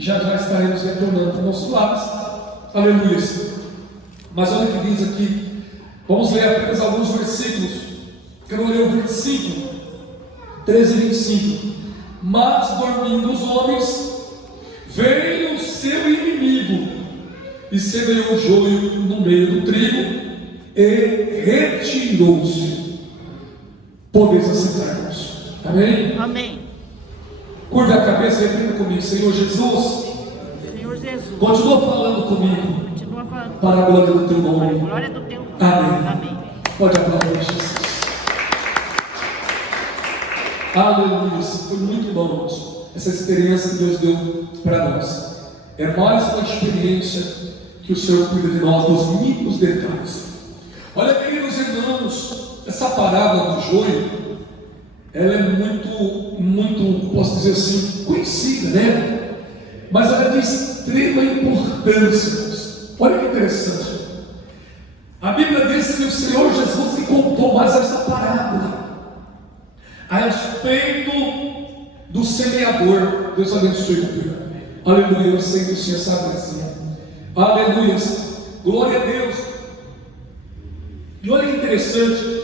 e já já estaremos retornando para nossos lares. Aleluia. Mas olha o que diz aqui. Vamos ler apenas alguns versículos. Quero ler o versículo 13 e 25. Mas dormindo os homens, veio o seu inimigo e semeou o joio no meio do trigo e retirou-se. Podeis assentar, irmãos. Amém? Amém. Curva a cabeça e repita comigo: Senhor Jesus, Senhor Jesus, continua falando comigo continua falando para a glória do teu para a nome. glória do teu nome. Amém. Amém. Pode aplaudir Jesus. Aleluia. Foi muito bom, irmãos, essa experiência que Deus deu para nós. É mais uma experiência que o Senhor cuida de nós nos mínimos detalhes. Olha, queridos irmãos, essa parábola do joio, ela é muito, posso dizer assim, conhecida, né? Mas ela é de extrema importância, irmãos. Olha que interessante. A Bíblia diz que o Senhor Jesus lhe contou mais essa parábola a respeito do semeador. Deus abençoe o Pai. Aleluia. Eu sei que o Senhor sabe assim. Aleluia. Glória a Deus. E olha que interessante.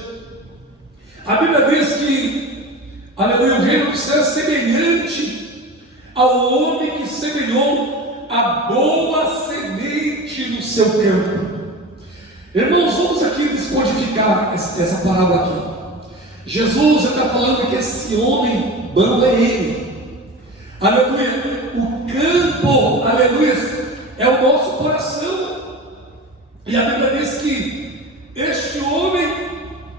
A Bíblia diz que, aleluia, o reino do céu é semelhante ao homem que semeou a boa semente no seu campo. Irmãos, vamos aqui descodificar essa parábola aqui. Jesus está falando que esse homem bom é ele. Aleluia. O campo, aleluia, é o nosso coração. E a Bíblia diz que este homem,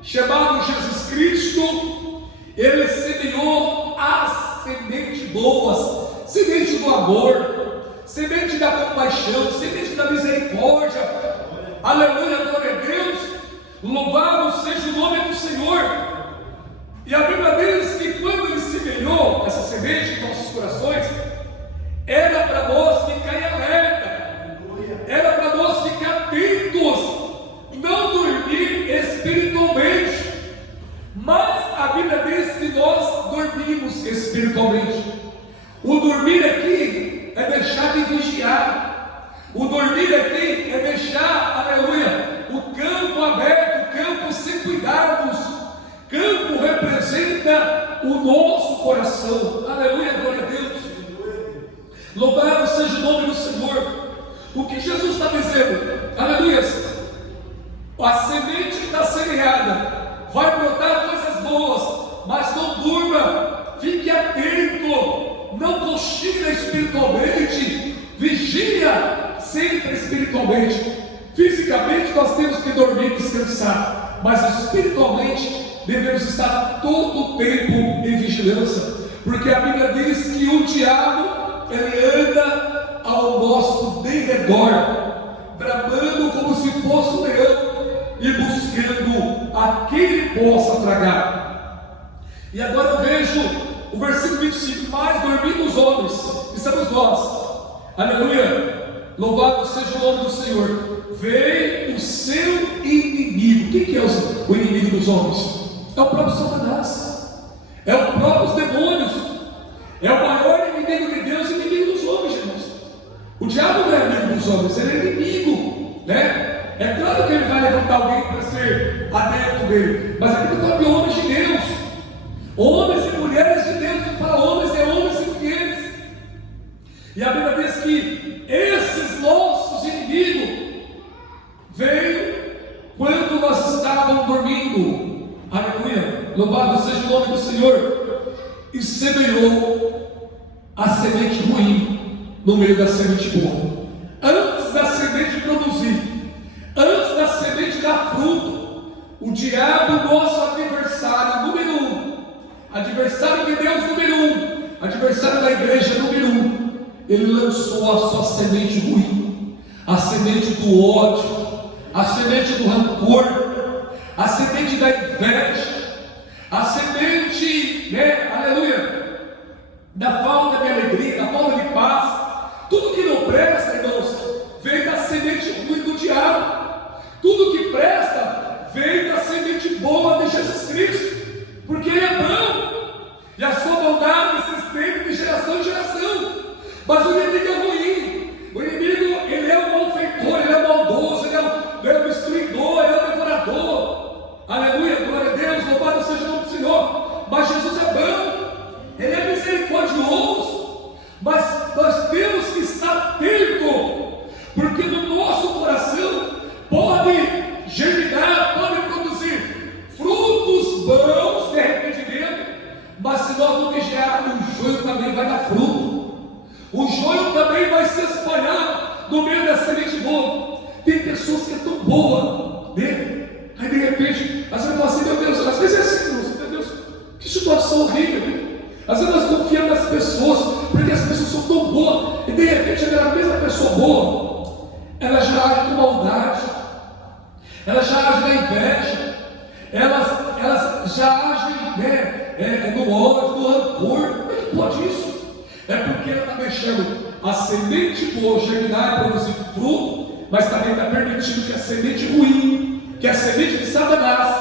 chamado Jesus Cristo, ele semeou as sementes boas, semente do amor, semente da compaixão, semente da misericórdia. Aleluia, glória a Deus. Louvado seja o nome do Senhor. E a Bíblia diz que quando ele semeou essa semente em nossos corações, era para nós ficar em alerta, era para nós ficar atentos, não dormir espiritualmente. Mas a Bíblia diz que nós dormimos espiritualmente. O dormir aqui é deixar de vigiar. O dormir aqui é deixar, aleluia, o campo aberto, o campo sem cuidados. Campo representa o nosso coração. Aleluia, glória a Deus. Louvado seja o nome do Senhor. O que Jesus está dizendo? Aleluia. A semente está semeada, vai brotar coisas boas, mas não durma, fique atento, não cochila espiritualmente, vigia sempre espiritualmente. Fisicamente nós temos que dormir e descansar, mas espiritualmente devemos estar todo o tempo em vigilância, porque a Bíblia diz que o diabo, ele anda ao nosso derredor, bramando como se fosse um leão e buscando a quem ele possa tragar. E agora eu vejo o versículo 25: mas dormindo os homens, que somos nós, aleluia, louvado seja o nome do Senhor, veio o seu inimigo. Quem que é o inimigo dos homens? É o próprio Satanás, é o próprio demônios, é o maior inimigo de Deus e inimigo dos homens, irmãos. O diabo não é inimigo dos homens, ele é inimigo, né? É claro que ele vai levantar alguém para ser adepto dele, mas aqui está falando de homens de Deus, homens e mulheres de Deus. Ele fala homens e mulheres, e a Bíblia diz que esses nossos inimigos veio quando nós estávamos dormindo. Aleluia, louvado seja o nome do Senhor. E semeou a semente ruim no meio da semente boa. Antes da semente produzir, antes da semente dar fruto, o diabo, nosso adversário número 1, adversário de Deus número 1, adversário da igreja número 1, ele lançou a sua semente ruim, a semente do ódio, a semente do rancor, a semente da inveja, a semente, né, aleluia, da falta de alegria, da falta de paz. Tudo que não presta, irmãos, vem da semente ruim do diabo. Tudo que presta vem da semente boa de Jesus Cristo, porque ele é bom e a sua bondade se estende de geração em geração. Mas o dia que joio também vai se espalhar no meio da semente boa. Tem pessoas que é tão boa, né? Aí de repente, às vezes fala assim, meu Deus, às vezes é assim, meu Deus, que situação horrível. Às vezes nós confiamos nas pessoas, porque as pessoas são tão boas, e de repente aquela mesma pessoa boa, ela já age com maldade, ela já age na inveja, elas já agem, né, no ódio, no rancor. Como é que pode isso? É porque ela está deixando a semente boa germinar e produzir fruto, mas também está permitindo que a semente ruim, que a semente de Satanás,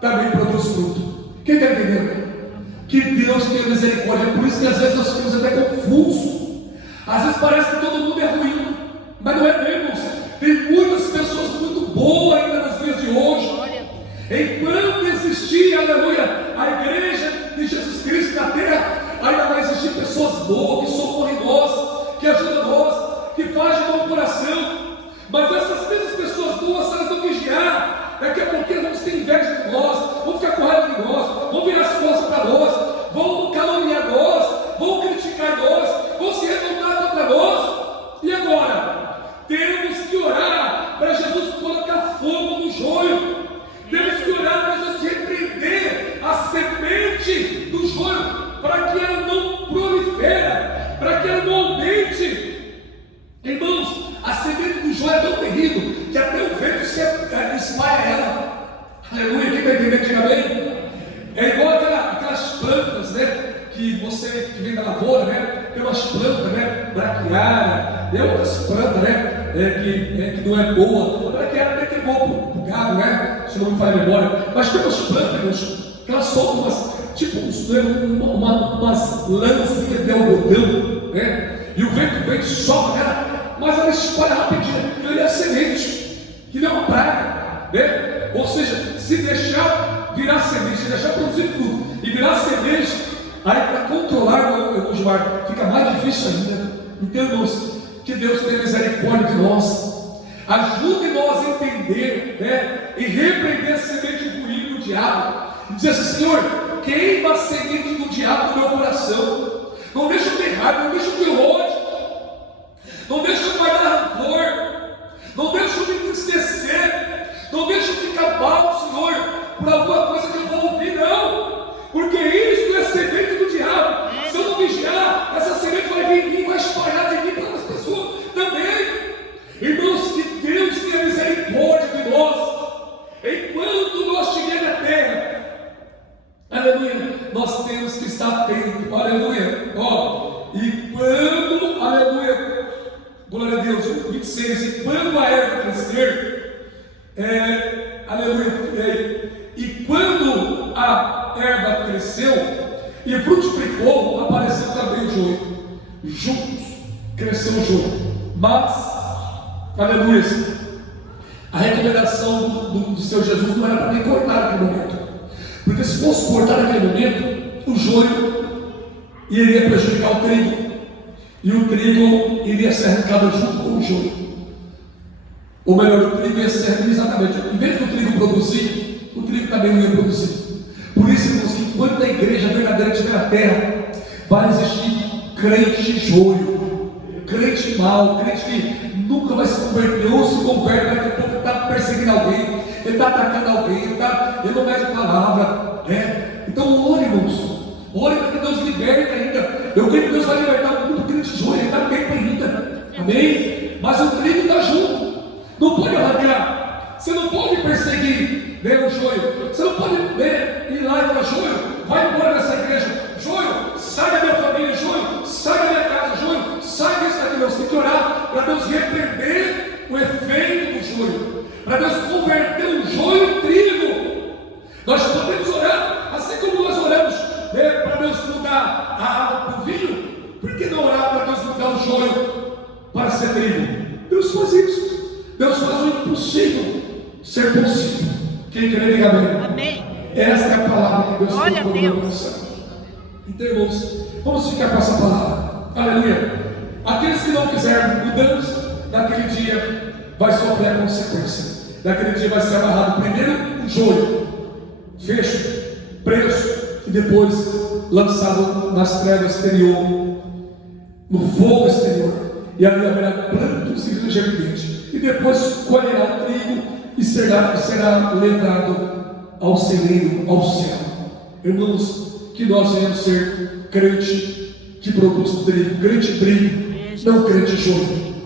também produz fruto. Quem está entendendo? Que Deus tenha misericórdia. Por isso que às vezes nós ficamos até confusos. Às vezes parece que todo mundo é ruim, mas não é mesmo. Tem muitas pessoas muito boas ainda nos dias de hoje. Enquanto existir, aleluia, a igreja de Jesus Cristo na terra, ainda vai existir pessoas boas, que socorrem nós, que ajudam nós, que fazem de bom coração. Mas essas mesmas pessoas boas, se elas não vigiar, daqui a pouquinho vão ter inveja de nós, vão ficar com raiva de nós, vão virar as costas para nós, vão caluniar nós, vão criticar nós, vão se revoltar contra nós. E agora? Temos que orar para Jesus colocar fogo no joio. Temos que orar para Jesus repreender a semente do joio, para que ela não prolifere, para que ela não aumente. Irmãos, a semente do joio é tão terrível que até o vento se espalha ela. Aleluia, quem está entendendo? Diga amém. É igual aquelas plantas, né? Que você que vem da lavoura, né? Tem umas plantas, né? Braquiária, tem outras plantas, né? Que não é boa. A braquiária até que é boa para o gado, né? Se não me falha a memória. Mas tem umas plantas, irmãos, que elas soltam umas lãzinhas de algodão, né? E o vento vem e sopra nela, mas ela espalha rapidinho. Aquilo é a semente, que não é uma praga, né? Ou seja, se deixar virar semente, se deixar produzir fruto e virar semente, aí para controlar o Gilmar fica mais difícil ainda. Então, irmãos, que Deus tenha misericórdia de nós, ajude nós a entender, né? E repreender a semente ruim do diabo, e dizer assim: Senhor, queima a semente do diabo no meu coração, não deixa eu ter raiva, não deixa eu ter ódio, não deixa eu guardar rancor, não deixa eu me entristecer, não deixa eu ficar mal, Senhor, por alguma coisa que eu vou ouvir, não, porque isso é semente do diabo. Se eu não vigiar, essa semente vai vir em mim, vai espalhar de mim para outras pessoas também. Irmãos, que Deus tenha misericórdia de nós, enquanto nós estivermos na terra, aleluia, nós temos que estar atentos, aleluia, e quando, aleluia, glória a Deus, 26, e quando a erva crescer, aleluia, e quando a erva cresceu e frutificou, apareceu também o joio, juntos cresceu o joio, mas, aleluia, a recomendação do Senhor Jesus não era para nem cortar naquele momento, porque se fosse cortar naquele momento, o joio iria prejudicar o trigo, e o trigo iria ser arrancado junto com o joio. Ou melhor, o trigo ia ser exatamente, em vez do trigo produzir, o trigo também não ia produzir. Por isso, irmãos, que enquanto a igreja verdadeira estiver na terra, vai existir crente joio, crente mau, crente que nunca vai se converter, ou se converte, daqui a pouco ele está perseguindo alguém, ele está atacando alguém, ele não mede palavra, né? Então ore, irmãos, ore para que Deus liberte ainda. Eu creio que Deus vai libertar muito crente joio, ele dá tempo ainda, amém? Mas o trigo está junto, não pode arrancar, você não pode perseguir, né, o joio, você não pode ir lá e falar: joio, vai embora dessa igreja, joio, sai da minha família, joio, sai da minha casa, joio, sai disso daqui. Você tem que orar para Deus repreender o efeito do joio, para Deus converter o joio em trigo. Nós podemos orar, assim como nós oramos, né, para Deus mudar a água para o vinho. Por que não orar para Deus mudar o joio para ser trigo? Deus faz isso. Deus faz o impossível ser possível. Quem crê, diga amém. Amém. Essa é a palavra que Deus Glória colocou no meu coração. Então, irmãos, vamos ficar com essa palavra. Aleluia. Aqueles que não quiserem mudança, naquele dia vai sofrer a consequência. Naquele dia vai ser amarrado primeiro o joio, fecho, preso, e depois lançado nas trevas exterior. no fogo exterior, e ali haverá prantos e gemideiros, e depois colherá o trigo e será levado ao celeiro, ao céu. Irmãos, que nós venhamos ser crente que produz trigo, crente trigo, não crente joio.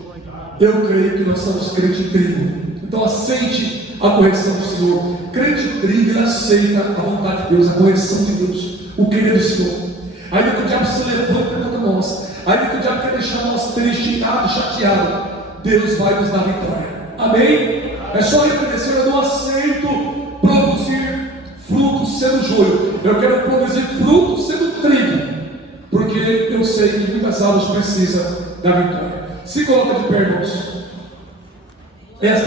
Eu creio que nós somos crente trigo. Então aceite a correção do Senhor. Crente trigo, ele aceita a vontade de Deus, a correção de Deus, o querer do Senhor. Ainda que o diabo se levante contra nós, ainda que o diabo quer deixar nós tristes, irritados, chateados, Deus vai nos dar vitória. Amém? É só reconhecer: eu não aceito produzir frutos sendo joio, eu quero produzir frutos sendo trigo, porque eu sei que muitas almas precisam da vitória. Se coloca de pé, irmãos.